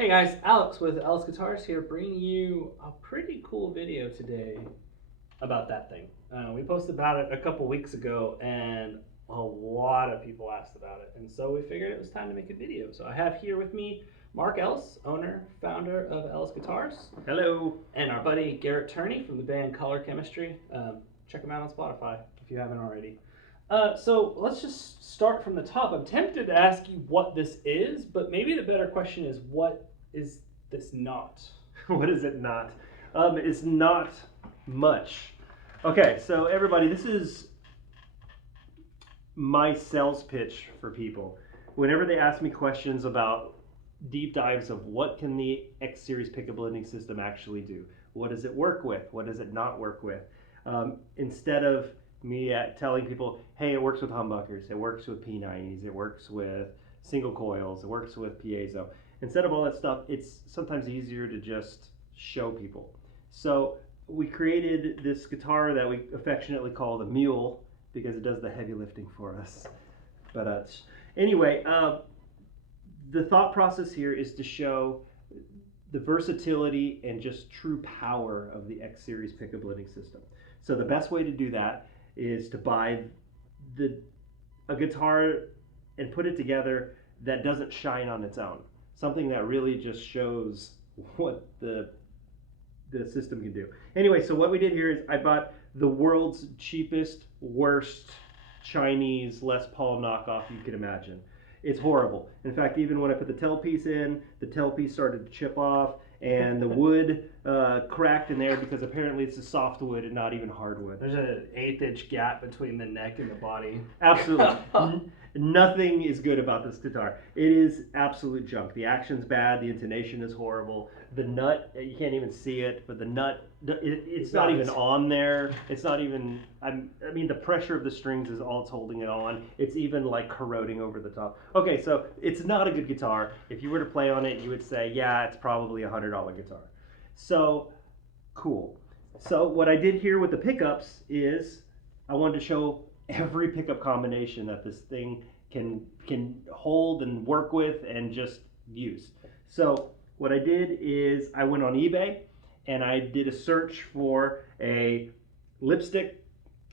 Hey guys, Alex with Alex Guitars here, bringing you a pretty cool video today about that thing. We posted about it a couple weeks ago, and a lot of people asked about it, and so we figured it was time to make a video. So I have here with me Mark Ellis, owner, founder of Ellis Guitars. Hello. And our buddy Garrett Turney from the band Color Chemistry. Check them out on Spotify if you haven't already. So let's just start from the top. I'm tempted to ask you what this is, but maybe the better question is, what is this not? What is it not? It's not much. Okay, so everybody, this is my sales pitch for people. Whenever they ask me questions about deep dives of what can the X Series pickup blending system actually do, what does it work with, what does it not work with, instead of me telling people, hey, it works with humbuckers, it works with P90s, it works with single coils, it works with piezo. Instead of all that stuff, it's sometimes easier to just show people. So we created this guitar that we affectionately call the Mule because it does the heavy lifting for us. But anyway, the thought process here is to show the versatility and just true power of the X Series pickup blending system. So the best way to do that is to buy a guitar and put it together that doesn't shine on its own. Something that really just shows what the system can do. Anyway, so what we did here is I bought the world's cheapest, worst Chinese Les Paul knockoff you could imagine. It's horrible. In fact, even when I put the tailpiece in, the tailpiece started to chip off, and the wood cracked in there because apparently it's a softwood and not even hardwood. There's an 1/8 inch gap between the neck and the body. Absolutely. Nothing is good about this guitar. It is absolute junk. The action's bad. The intonation is horrible. The nut, you can't even see it, but the nut, it's not even on there. It's not even, I mean, the pressure of the strings is all it's holding it on. It's even like corroding over the top. Okay, so it's not a good guitar. If you were to play on it, you would say, yeah, it's probably a $100 guitar. So, cool. So what I did here with the pickups is I wanted to show every pickup combination that this thing can hold and work with and just use. So what I did is I went on eBay and I did a search for a lipstick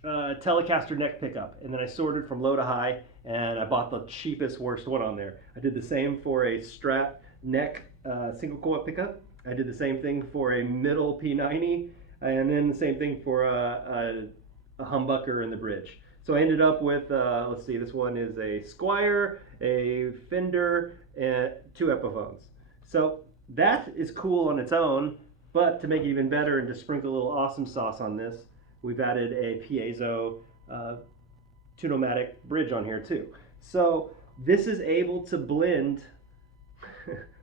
Telecaster neck pickup, and then I sorted from low to high and I bought the cheapest, worst one on there. I did the same for a Strat neck single coil pickup. I did the same thing for a middle P90, and then the same thing for a humbucker in the bridge. So I ended up with, let's see, this one is a Squier, a Fender, and 2 Epiphones. So that is cool on its own, but to make it even better and to sprinkle a little awesome sauce on this, we've added a piezo Tune-O-Matic bridge on here too. So this is able to blend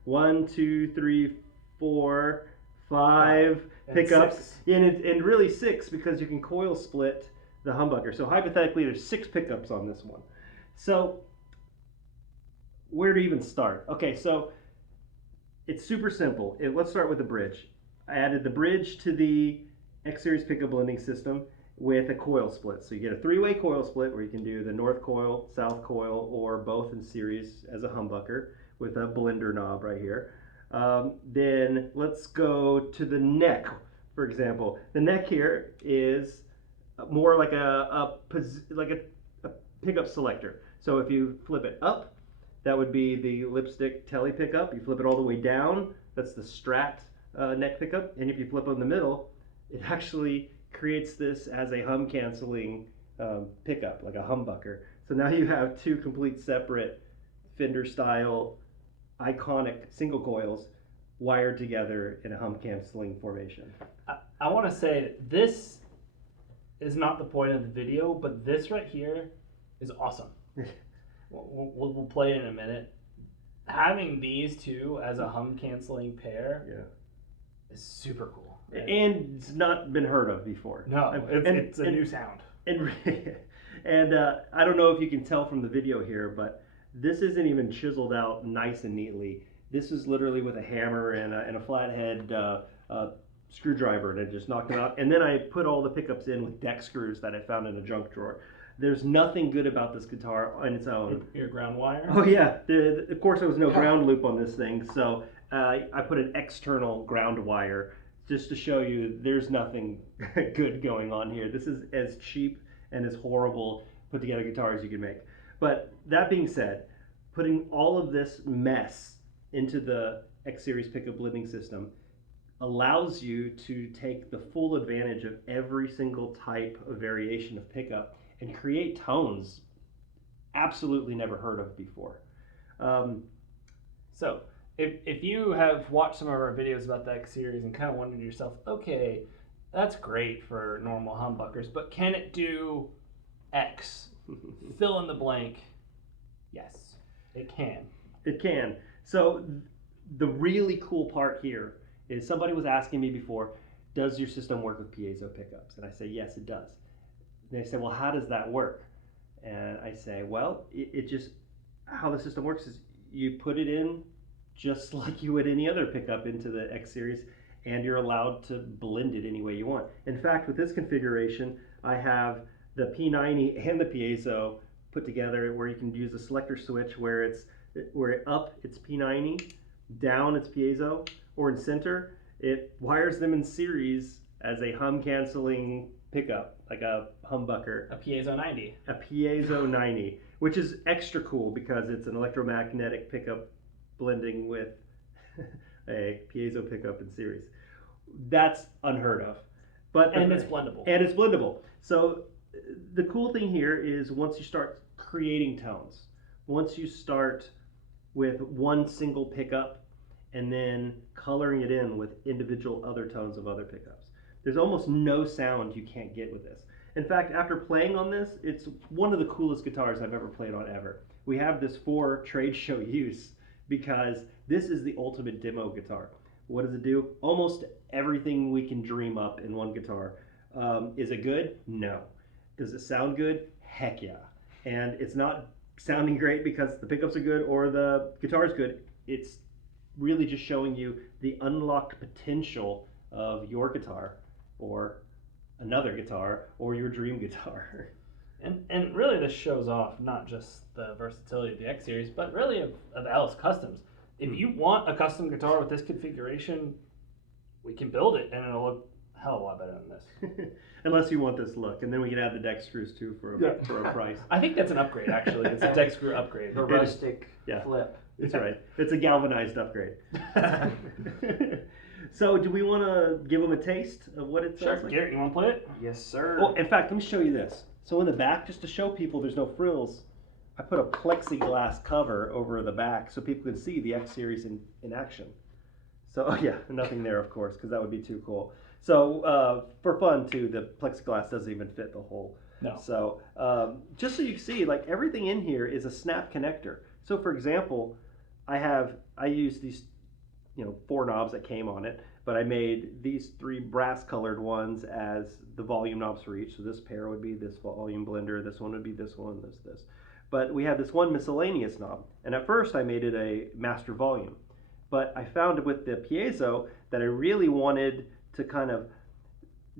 1, 2, 3, 4, 5 pickups, and really 6 because you can coil split the humbucker. So hypothetically, there's 6 pickups on this one. So where to even start? Okay, so it's super simple. Let's start with the bridge. I added the bridge to the X Series pickup blending system with a coil split. So you get a 3-way coil split where you can do the north coil, south coil, or both in series as a humbucker with a blender knob right here. Then let's go to the neck, for example. The neck here is more like a pickup selector. So if you flip it up, that would be the lipstick telly pickup. You flip it all the way down, that's the Strat neck pickup. And if you flip it in the middle, it actually creates this as a hum canceling pickup, like a humbucker. So now you have 2 complete separate Fender style iconic single coils wired together in a hum canceling formation. I want to say this is not the point of the video, but this right here is awesome. We'll play it in a minute. Having these two as a hum canceling pair is super cool. Right? And it's not been heard of before. No, it's a new sound. And I don't know if you can tell from the video here, but this isn't even chiseled out nice and neatly. This is literally with a hammer and a flathead screwdriver, and I just knocked them out. And then I put all the pickups in with deck screws that I found in a junk drawer. There's nothing good about this guitar on its own. Your ground wire? Oh yeah, of course there was no ground loop on this thing, so I put an external ground wire just to show you there's nothing good going on here. This is as cheap and as horrible put together guitar as you can make. But that being said, putting all of this mess into the X Series pickup blending system allows you to take the full advantage of every single type of variation of pickup and create tones absolutely never heard of before. So, if you have watched some of our videos about the X Series and kind of wondered to yourself, okay, that's great for normal humbuckers, but can it do X? Fill in the blank. Yes, it can. It can. So the really cool part here is somebody was asking me before, does your system work with piezo pickups? And I say, yes, it does. And they say, well, how does that work? And I say, well, it just, how the system works is you put it in just like you would any other pickup into the X Series, and you're allowed to blend it any way you want. In fact, with this configuration, I have the P90 and the piezo put together where you can use a selector switch where up it's P90, down it's piezo, or in center, it wires them in series as a hum canceling pickup, like a humbucker. A piezo 90. A piezo 90, which is extra cool because it's an electromagnetic pickup blending with a piezo pickup in series. That's unheard of. And it's blendable. And it's blendable. So the cool thing here is once you start creating tones, once you start with one single pickup and then coloring it in with individual other tones of other pickups, there's almost no sound you can't get with this. In fact, after playing on this, it's one of the coolest guitars I've ever played on ever. We have this for trade show use because this is the ultimate demo guitar. What does it do? Almost everything we can dream up in one guitar. Is it good? No. Does it sound good? Heck yeah. And it's not sounding great because the pickups are good or the guitar is good. It's really just showing you the unlocked potential of your guitar or another guitar or your dream guitar. And really this shows off not just the versatility of the X Series, but really of Alice Customs. If you want a custom guitar with this configuration, we can build it and it'll look a hell of a lot better than this. Unless you want this look, and then we can add the deck screws too for a price. I think that's an upgrade actually. It's a deck screw upgrade. The rustic flip. That's right. It's a galvanized upgrade. So do we want to give them a taste of what it sounds like? Garrett, you want to play it? Yes, sir. Well, in fact, let me show you this. So in the back, just to show people there's no frills, I put a plexiglass cover over the back so people can see the X Series in action. So, oh yeah, nothing there, of course, because that would be too cool. So for fun, too, the plexiglass doesn't even fit the hole. No. So just so you see, like everything in here is a snap connector. So for example, I use these 4 knobs that came on it, but I made these 3 brass colored ones as the volume knobs for each. So this pair would be this volume blender, this one would be this one, this. But we have this one miscellaneous knob. And at first I made it a master volume. But I found with the piezo that I really wanted to kind of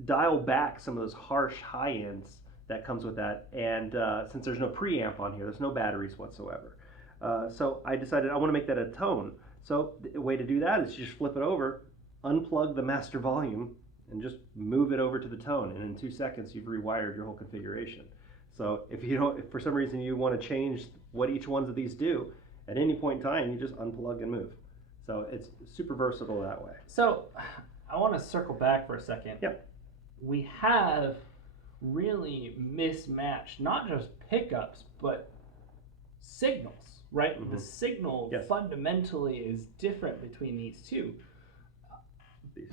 dial back some of those harsh high ends that comes with that. And since there's no preamp on here, there's no batteries whatsoever. So I decided I want to make that a tone. So the way to do that is you just flip it over, unplug the master volume, and just move it over to the tone. And in 2 seconds, you've rewired your whole configuration. So if for some reason you want to change what each one of these do, at any point in time, you just unplug and move. So it's super versatile that way. So I want to circle back for a second. Yep. We have really mismatched not just pickups, but signals, right? Mm-hmm. The signal fundamentally is different between these two.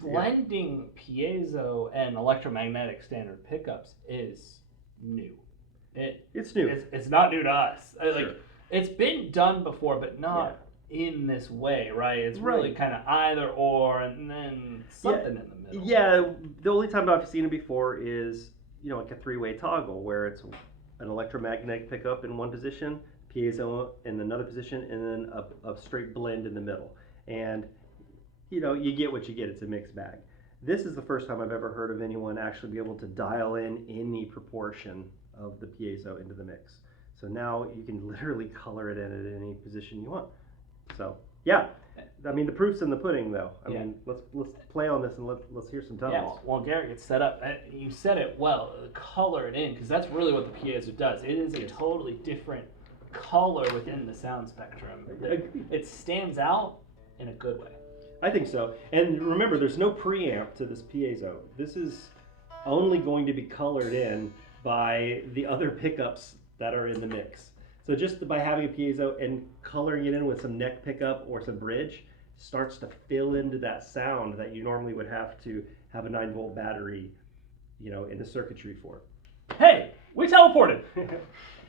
Blending piezo and electromagnetic standard pickups is new. It's new. It's not new to us. Sure. Like it's been done before, but not in this way, right? It's really kind of either or, and then something in the middle. Yeah, the only time I've seen it before is like a 3-way toggle where it's an electromagnetic pickup in one position, piezo in another position, and then a straight blend in the middle. And you get what you get. It's a mixed bag. This is the first time I've ever heard of anyone actually be able to dial in any proportion of the piezo into the mix. So now you can literally color it in at any position you want. So yeah, I mean, the proof's in the pudding, though. I Yeah. mean, let's play on this and let's hear some tones. Yeah, well, Garrett gets set up. You said it well. Color it in, because that's really what the piezo does. It is a totally different color within the sound spectrum. It stands out in a good way. I think so. And remember, there's no preamp to this piezo. This is only going to be colored in by the other pickups that are in the mix. So just by having a piezo and coloring it in with some neck pickup or some bridge starts to fill into that sound that you normally would have to have a 9-volt battery, in the circuitry for. Hey, we teleported.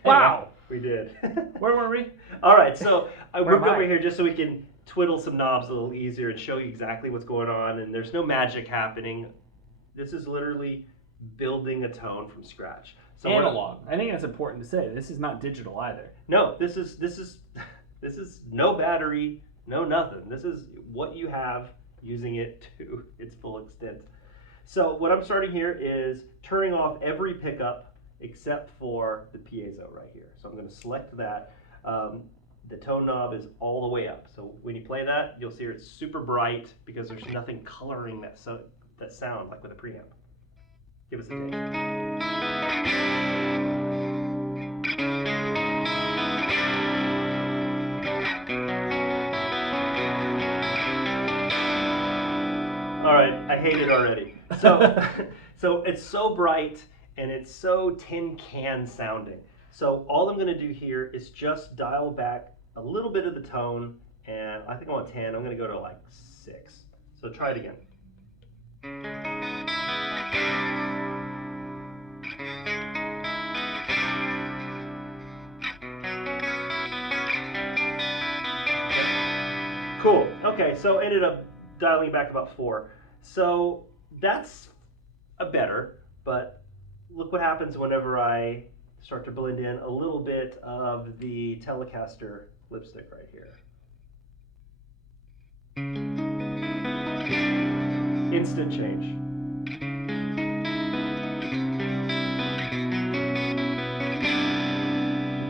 Wow. We did. Where were we? All right, so I Where moved am I? over here just so we can twiddle some knobs a little easier and show you exactly what's going on. And there's no magic happening. This is literally building a tone from scratch. So Analog. I think that's important to say. This is not digital either. No, this is no battery, no nothing. This is what you have, using it to its full extent. So what I'm starting here is turning off every pickup except for the piezo right here. So I'm going to select that. The tone knob is all the way up. So when you play that, you'll see it's super bright because there's nothing coloring that sound like with a preamp. Give us a taste. All right, I hate it already. So, so it's so bright and it's so tin can sounding. So all I'm gonna do here is just dial back a little bit of the tone, and I think I want 10. I'm gonna go to like 6. So try it again. Cool. Okay, so ended up dialing back about 4. So that's a better, but look what happens whenever I start to blend in a little bit of the Telecaster lipstick right here. Instant change.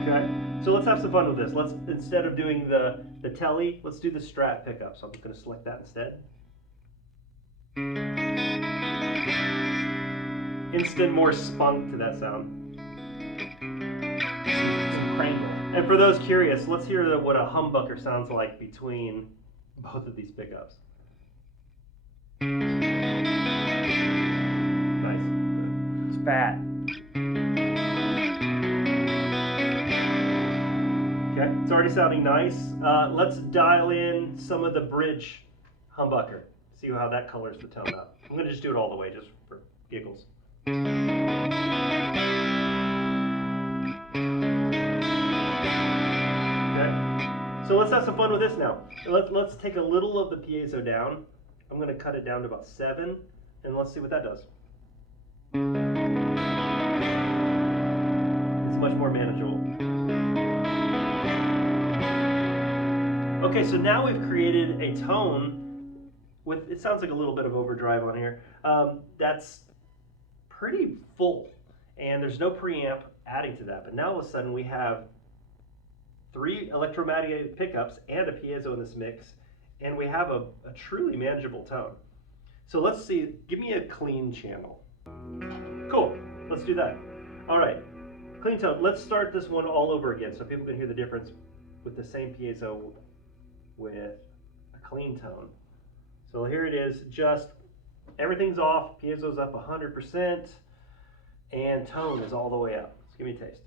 Okay, so let's have some fun with this. Let's, instead of doing the Tele, let's do the Strat pickup. So I'm just going to select that instead. Instant more spunk to that sound. Some crangle. And for those curious, let's hear what a humbucker sounds like between both of these pickups. Nice. It's fat. Okay, it's already sounding nice. Let's dial in some of the bridge humbucker. See how that colors the tone up. I'm going to just do it all the way, just for giggles. Okay, so let's have some fun with this now. Let's take a little of the piezo down. I'm going to cut it down to about 7, and let's see what that does. It's much more manageable. Okay, so now we've created a tone with, it sounds like a little bit of overdrive on here, that's pretty full, and there's no preamp adding to that. But now all of a sudden we have 3 electromagnetic pickups and a piezo in this mix, and we have a truly manageable tone. So let's see, give me a clean channel. Cool, let's do that. All right, clean tone. Let's start this one all over again so people can hear the difference with the same piezo with a clean tone. So here it is, just everything's off, piezo's up 100%, and tone is all the way up. Let's give me a taste.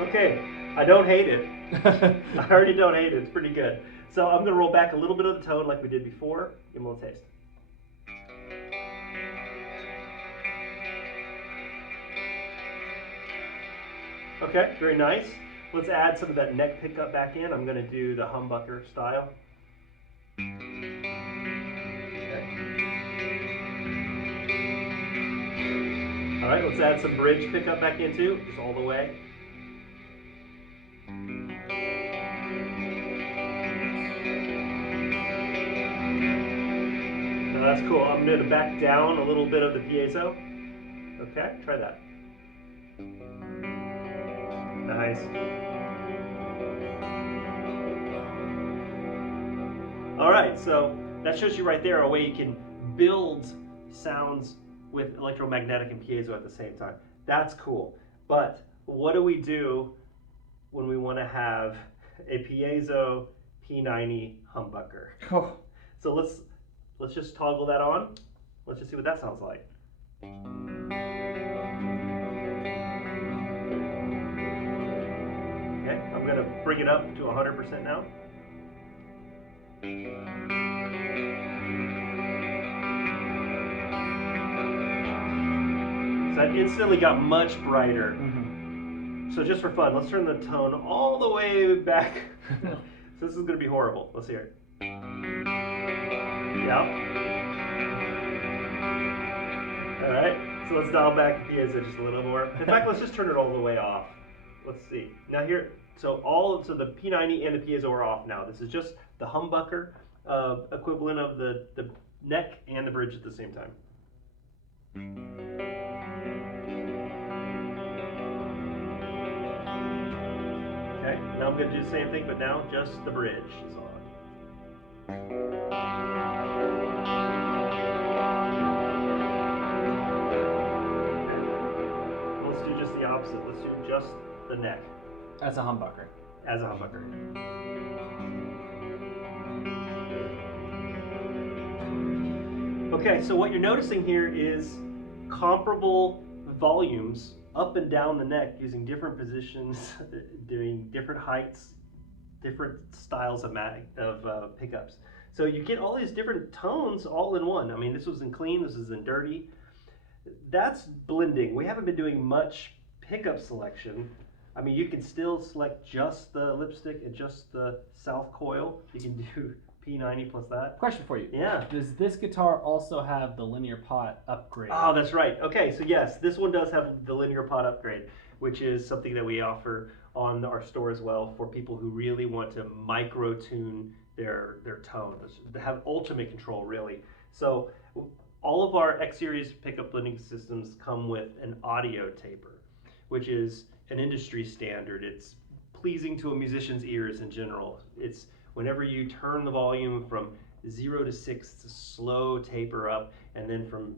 Okay, I don't hate it. I already don't hate it, it's pretty good. So I'm gonna roll back a little bit of the tone like we did before, give them a little taste. Okay, very nice. Let's add some of that neck pickup back in. I'm going to do the humbucker style. Okay. All right, let's add some bridge pickup back in too, just all the way. Now that's cool. I'm going to back down a little bit of the piezo. Okay, try that. Nice. All right, so that shows you right there a way you can build sounds with electromagnetic and piezo at the same time. That's cool. But what do we do when we want to have a piezo P90 humbucker? Oh. So let's just toggle that on. Let's just see what that sounds like. Okay, I'm gonna bring it up to 100% now. So that instantly got much brighter. Mm-hmm. So just for fun, let's turn the tone all the way back. So this is gonna be horrible. Let's hear it. Yeah. All right, so let's dial back the piezo just a little more. In fact, let's just turn it all the way off. Let's see. Now here, so the P90 and the piezo are off now. This is just the humbucker equivalent of the neck and the bridge at the same time. Okay, now I'm going to do the same thing, but now just the bridge is on. Let's do just the opposite. Let's do just the neck. As a humbucker. As a humbucker. Okay, so what you're noticing here is comparable volumes up and down the neck using different positions, doing different heights, different styles of pickups. So you get all these different tones all in one. I mean, this was in clean, this is in dirty. That's blending. We haven't been doing much pickup selection. I mean, you can still select just the lipstick and just the south coil. You can do P90 plus that. Question for you. Yeah. Does this guitar also have the linear pot upgrade? Oh, that's right. Okay, so yes, this one does have the linear pot upgrade, which is something that we offer on our store as well for people who really want to micro tune their tone, to have ultimate control, really. So all of our X Series pickup blending systems come with an audio taper, which is an industry standard. It's pleasing to a musician's ears in general. It's whenever you turn the volume from 0 to 6, it's a slow taper up, and then from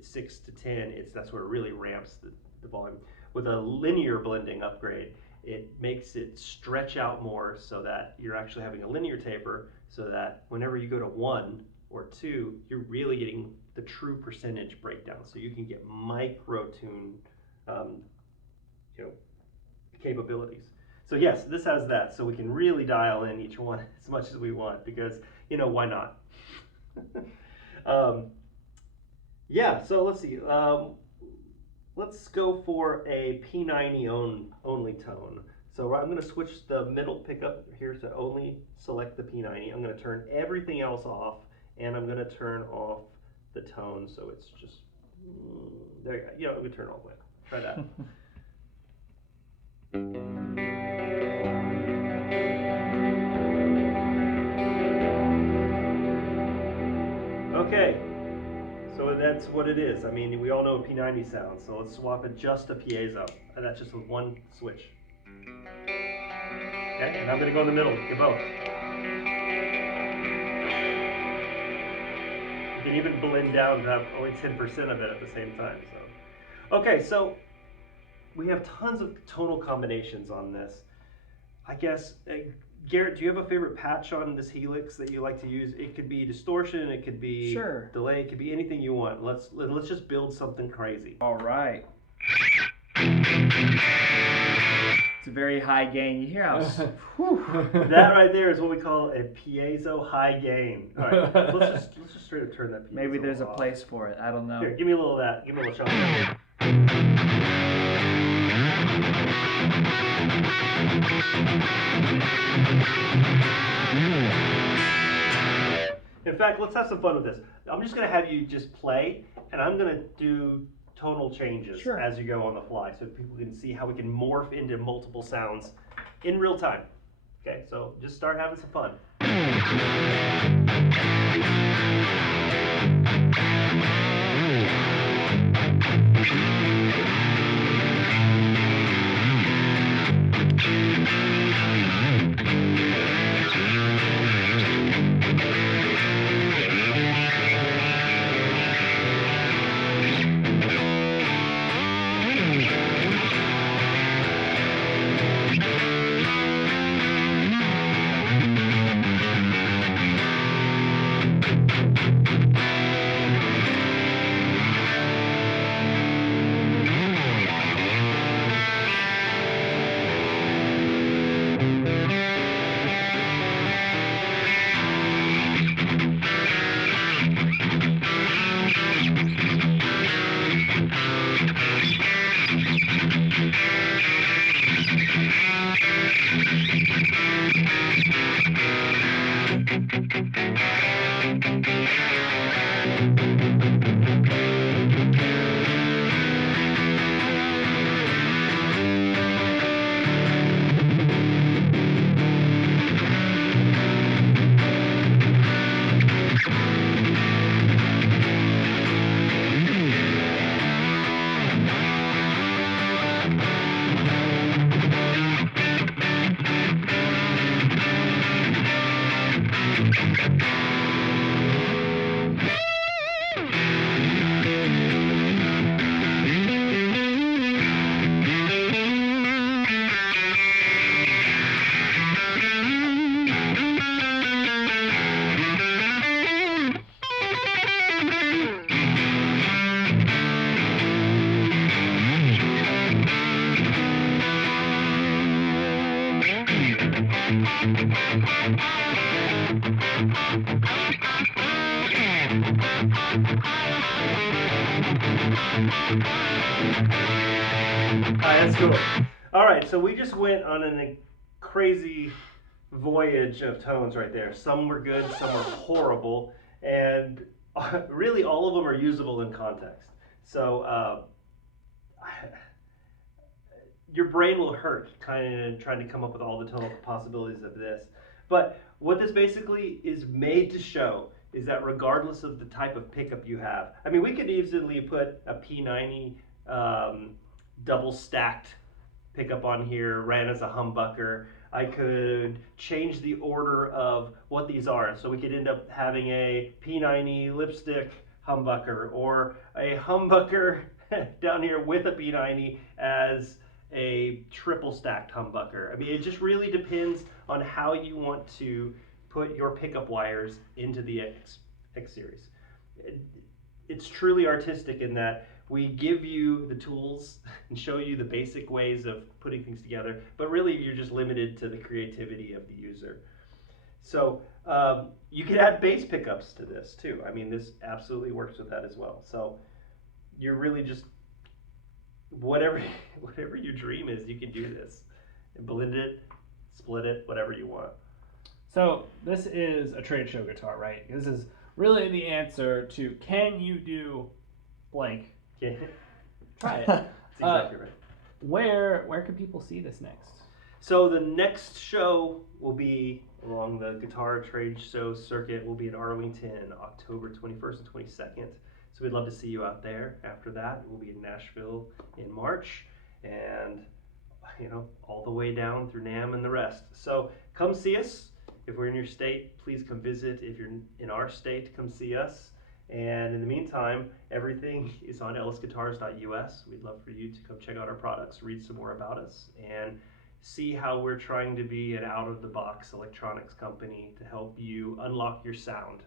6 to 10, that's where it really ramps the volume. With a linear blending upgrade, it makes it stretch out more so that you're actually having a linear taper, so that whenever you go to 1 or 2, you're really getting the true percentage breakdown. So you can get micro tune capabilities. So yes, this has that, so we can really dial in each one as much as we want, because why not? Yeah, so let's see. Let's go for a P90 only tone. So I'm going to switch the middle pickup here to only select the P90. I'm going to turn everything else off, and I'm going to turn off the tone, so it's just there you go. Yeah, we turn it all the way. Try that. Okay, so that's what it is. I mean, we all know a P90 sounds, so let's swap it just to piezo. And that's just with one switch. Okay, and I'm going to go in the middle, get both. You can even blend down and have only 10% of it at the same time. So, okay, so we have tons of tonal combinations on this. I guess, Garrett, do you have a favorite patch on this Helix that you like to use? It could be distortion, it could be delay, it could be anything you want. Let's just build something crazy. All right. It's a very high gain. You hear how? That right there is what we call a piezo high gain. All right, let's just straight up turn that piezo Maybe there's off. a place for it. I don't know. Here, give me a little of that. Give me a little shot. In fact, let's have some fun with this. I'm just going to have you just play, and I'm going to do tonal changes as you go on the fly, so people can see how we can morph into multiple sounds in real time. Okay, so just start having some fun. That's cool. All right, so we just went on a crazy voyage of tones right there. Some were good, some were horrible, and really all of them are usable in context. So your brain will hurt kind of trying to come up with all the tonal possibilities of this. But what this basically is made to show is that regardless of the type of pickup you have, I mean, we could easily put a P90 double stacked pickup on here, ran as a humbucker. I could change the order of what these are. So we could end up having a P90 lipstick humbucker or a humbucker down here with a P90 as a triple stacked humbucker. I mean, it just really depends on how you want to put your pickup wires into the X series. It's truly artistic in that we give you the tools and show you the basic ways of putting things together, but really you're just limited to the creativity of the user. So you can add bass pickups to this too. I mean, this absolutely works with that as well. So you're really just, whatever your dream is, you can do this. And blend it, split it, whatever you want. So this is a trade show guitar, right? This is really the answer to can you do blank? Yeah. Try it. That's exactly right. Where can people see this next? So the next show will be along the guitar trade show circuit. Will be in Arlington, October 21st and 22nd. So we'd love to see you out there. After that, we'll be in Nashville in March, and all the way down through NAMM and the rest. So come see us. If we're in your state, please come visit. If you're in our state, come see us. And in the meantime, everything is on ellisguitars.us. We'd love for you to come check out our products, read some more about us, and see how we're trying to be an out-of-the-box electronics company to help you unlock your sound.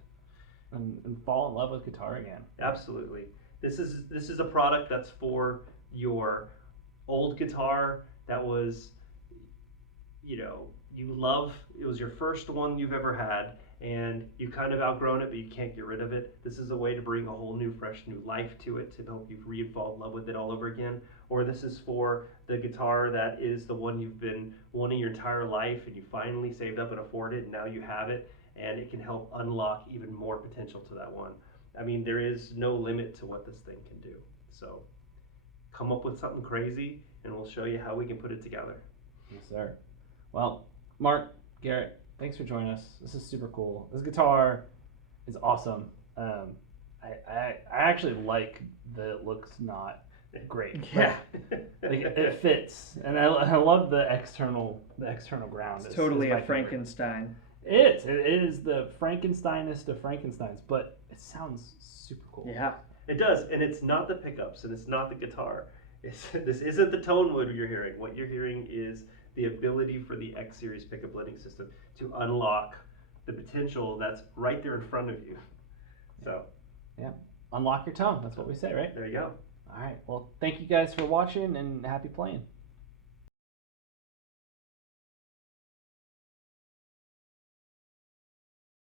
And fall in love with guitar again. Absolutely. This is a product that's for your old guitar that was, you love, it was your first one you've ever had, and you kind of outgrown it, but you can't get rid of it. This is a way to bring a whole new, fresh, new life to it to help you fall in love with it all over again. Or this is for the guitar that is the one you've been wanting your entire life, and you finally saved up and afforded it, and now you have it, and it can help unlock even more potential to that one. I mean, there is no limit to what this thing can do. So come up with something crazy, and we'll show you how we can put it together. Yes, sir. Well, Mark, Garrett, thanks for joining us. This is super cool. This guitar is awesome. I actually like that it looks not great. Yeah. Like it fits, and I love the external ground. It's totally my a favorite. Frankenstein. It is the Frankensteinest of Frankensteins, but it sounds super cool. Yeah. It does, and it's not the pickups, and it's not the guitar. This isn't the tone wood you're hearing. What you're hearing is the ability for the X Series pickup blending system to unlock the potential that's right there in front of you. So, yeah, unlock your tone. That's what we say, right? there you go. All right. Well, thank you guys for watching, and happy playing.